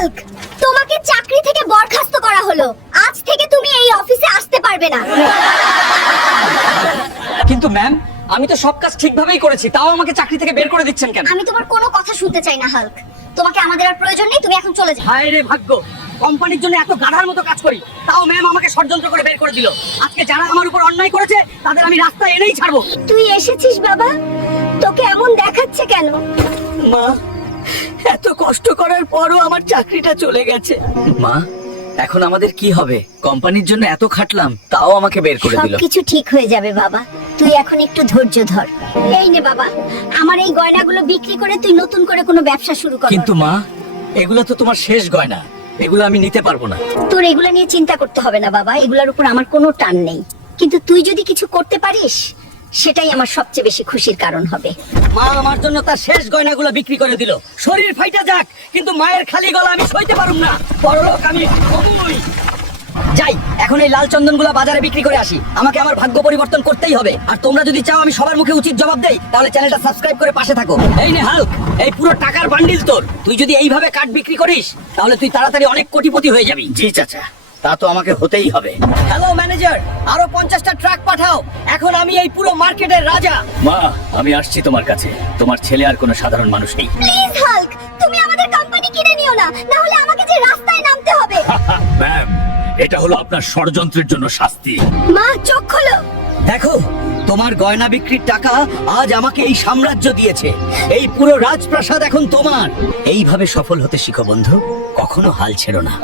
Hulk, তোমাকে চাকরি থেকে বরখাস্ত করা হলো। আজ থেকে তুমি এই অফিসে আসতে পারবে না। কিন্তু ম্যাম, আমি তো সব কাজ ঠিকভাবেই করেছি, তাও আমাকে চাকরি থেকে বের করে দিচ্ছেন কেন? আমি তোমার কোনো কথা শুনতে চাই না হাল্ক। তোমাকে আমাদের আর প্রয়োজন নেই, তুমি এখন চলে যাও। হায় রে ভাগ্য, কোম্পানির জন্য এত গাধার মতো কাজ করি, তাও ম্যাম আমাকে ষড়যন্ত্র করে বের করে দিল। আজকে যারা আমার উপর অন্যায় করেছে তাদের আমি রাস্তায় এনেই ছাড়বো। তুই এসেছিস বাবা, তোকে এমন দেখাচ্ছে কেন? মা, এত কষ্ট করার পরও আমার চাকরিটা চলে গেছে। মা, এখন আমাদের কি হবে? কোম্পানির জন্য এত খাটলাম, তাও আমাকে বের করে দিল। সবকিছু ঠিক হয়ে যাবে বাবা, তুই এখন একটু ধৈর্য ধর। এই নে বাবা, আমার এই গয়নাগুলো বিক্রি করে তুই নতুন করে কোনো ব্যবসা শুরু কর। কিন্তু মা, এগুলো তো তোমার শেষ গয়না, এগুলো আমি নিতে পারবো না। তোর এগুলো নিয়ে চিন্তা করতে হবে না বাবা, এগুলোর উপর আমার কোনো টান নেই। কিন্তু তুই যদি কিছু করতে পারিস, সেটাই আমার সবচেয়ে বেশি খুশির কারণ হবে। মা আমার জন্য তার শেষ গয়নাগুলো বিক্রি করে দিল। শরীর ফাইটা যাক, কিন্তু মায়ের খালি গলা আমি সইতে পারুম না। বড়লোক আমি হবই। যাই, এখন এই লাল চন্দনগুলো বাজারে বিক্রি করে আসি। আমাকে আমার ভাগ্য পরিবর্তন করতেই হবে। আর তোমরা যদি চাও আমি সবার মুখে উচিত জবাব দেই, তাহলে চ্যানেলটা সাবস্ক্রাইব করে পাশে থাকো। এই নে হাল্ক, এই পুরো টাকার বান্ডিল তোর। তুই যদি এইভাবে কাঠ বিক্রি করিস, তাহলে তুই তাড়াতাড়ি অনেক কোটিপতি হয়ে যাবি। জি চাচা, তা তো আমাকে হতেই হবে। হ্যালো ম্যানেজার, আরো 50টা ট্রাক পাঠাও। এখন আমি এই পুরো মার্কেটের রাজা। মা, আমি আসছি তোমার কাছে। তোমার ছেলে আর কোনো সাধারণ মানুষ নেই। প্লিজ হাল্ক, তুমি আমাদের কোম্পানি কিনে নিও না, না হলে আমাকে যে রাস্তায় নামতে হবে। ম্যাম, এটা হলো আপনার ষড়যন্ত্রের জন্য শাস্তি। মা, চোখ খোলো। দেখো, তোমার গয়না বিক্রির টাকা আজ আমাকে এই সাম্রাজ্য দিয়েছে। এই পুরো রাজপ্রাসাদ এখন তোমার। এইভাবে সফল হতে শিখো বন্ধু, কখনো হাল ছেড়ো না।